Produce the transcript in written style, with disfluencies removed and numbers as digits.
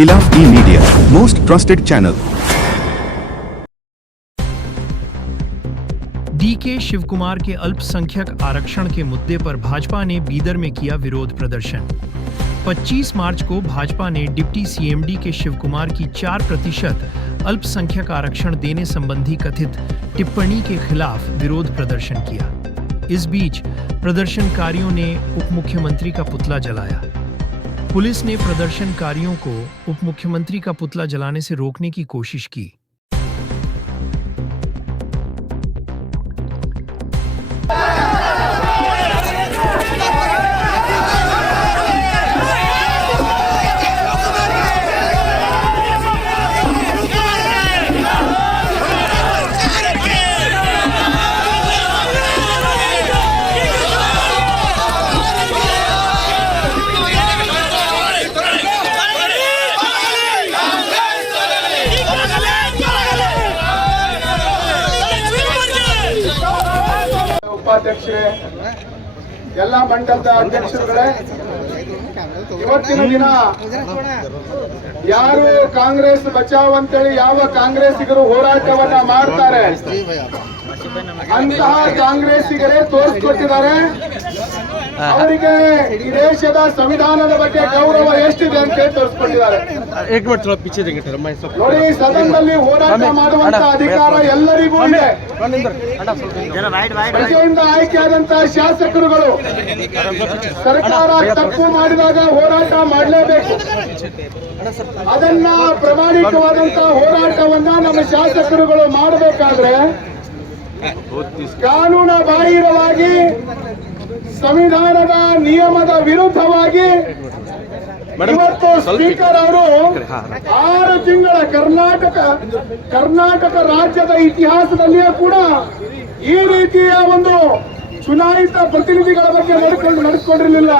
Ilaf media, most trusted channel. DK Shivakumar के अल्पसंख्यक आरक्षण के मुद्दे पर भाजपा ने बीदर में किया विरोध प्रदर्शन। 25 मार्च को भाजपा ने डिप्टी सीएमडी के शिवकुमार की 4% अल्पसंख्यक आरक्षण देने संबंधी कथित टिप्पणी के खिलाफ विरोध प्रदर्शन किया। इस बीच प्रदर्शनकारियों ने उप मुख्यमंत्री का पुतला जलाया। पुलिस ने प्रदर्शनकारियों को उप मुख्यमंत्री का पुतला जलाने से रोकने की कोशिश की। ಉಪಾಧ್ಯಕ್ಷರೇ, ಎಲ್ಲ ಮಂಡಲದ ಅಧ್ಯಕ್ಷರುಗಳೇ, ಇವತ್ತಿನ ದಿನ ಯಾರು ಕಾಂಗ್ರೆಸ್ ಬಚಾವ್ ಅಂತೇಳಿ ಯಾವ ಕಾಂಗ್ರೆಸ್ಸಿಗರು ಹೋರಾಟವನ್ನ ಮಾಡ್ತಾರೆ ಅಂತಹ ಕಾಂಗ್ರೆಸ್ಸಿಗರೇ ತೋರಿಸ್ಕೊಟ್ಟಿದ್ದಾರೆ ಅವರಿಗೆ ಈ ದೇಶದ ಸಂವಿಧಾನದ ಬಗ್ಗೆ ಗೌರವ ಎಷ್ಟಿದೆ ಅಂತ ತೋರಿಸ್ಕೊಟ್ಟಿದ್ದಾರೆ. ನೋಡಿ, ಸದನದಲ್ಲಿ ಹೋರಾಟ ಮಾಡುವಂತ ಅಧಿಕಾರ ಎಲ್ಲರಿಗೂ ಇದೆ. ಪ್ರಜೆಯಿಂದ ಆಯ್ಕೆಯಾದಂತಹ ಶಾಸಕರುಗಳು ಸರ್ಕಾರ ತಪ್ಪು ಮಾಡಿದಾಗ ಹೋರಾಟ ಮಾಡಲೇಬೇಕು. ಅದನ್ನ ಪ್ರಾಮಾಣಿಕವಾದಂತಹ ಹೋರಾಟವನ್ನ ನಮ್ಮ ಶಾಸಕರುಗಳು ಮಾಡಬೇಕಾದ್ರೆ ಕಾನೂನ ಬಾಹಿರವಾಗಿ ಸಂವಿಧಾನದ ನಿಯಮದ ವಿರುದ್ಧವಾಗಿ ಇವತ್ತು ಸ್ಪೀಕರ್ ಅವರು 6 ತಿಂಗಳ ಕರ್ನಾಟಕ ರಾಜ್ಯದ ಇತಿಹಾಸದಲ್ಲಿಯೂ ಕೂಡ ಈ ರೀತಿಯ ಒಂದು ಚುನಾಯಿತ ಪ್ರತಿನಿಧಿಗಳ ಬಗ್ಗೆ ನಡೆದುಕೊಂಡಿರಲಿಲ್ಲ.